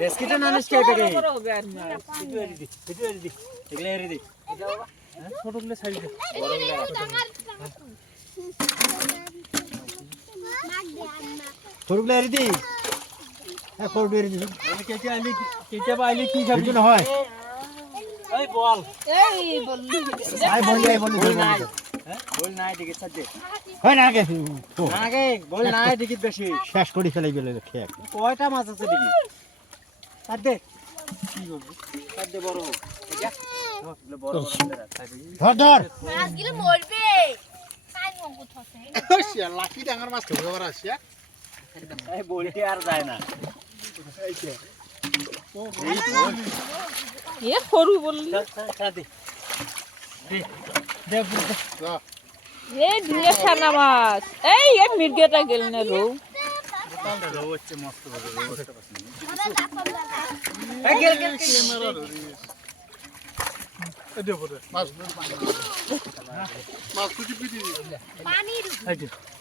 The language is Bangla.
বিস্কিটটা না নিস কে পেকে এগুলা এরি দি ছোটগুলো ছাড়ি দে বড়গুলো ছোটগুলো এরি দি হ্যাঁ ছোটগুলো এরি দি কেটে আইলি কি খাবি না হয় এই বল বল নাই হ্যাঁ বল নাই দিকে ছাড় দে হয় না আগে বল নাই দিকে বেশি শেষ করে ফেলাই গেলে খেয়ে কয়টা মাছ আছে দিকে ছাড় দে কি করব ছাড় দে বড় এটা বড় ধর মাছগুলো মরবে কাই মঙ্গু থসে শিয়া লাকি ডাঙর মাছ ধরে বড় আসিয়া এই বলটি আর যায় না এই যে এ সরু বললি ছাড় দে দে এ দিয়ে ছানা মাছ এই এ মির্গেটা গেল না রো রো হচ্ছে মস্ত বড় রো একটা পাস এই গেল এদে পড়ে মাছ মাছ তুই পিটি পানির এই যে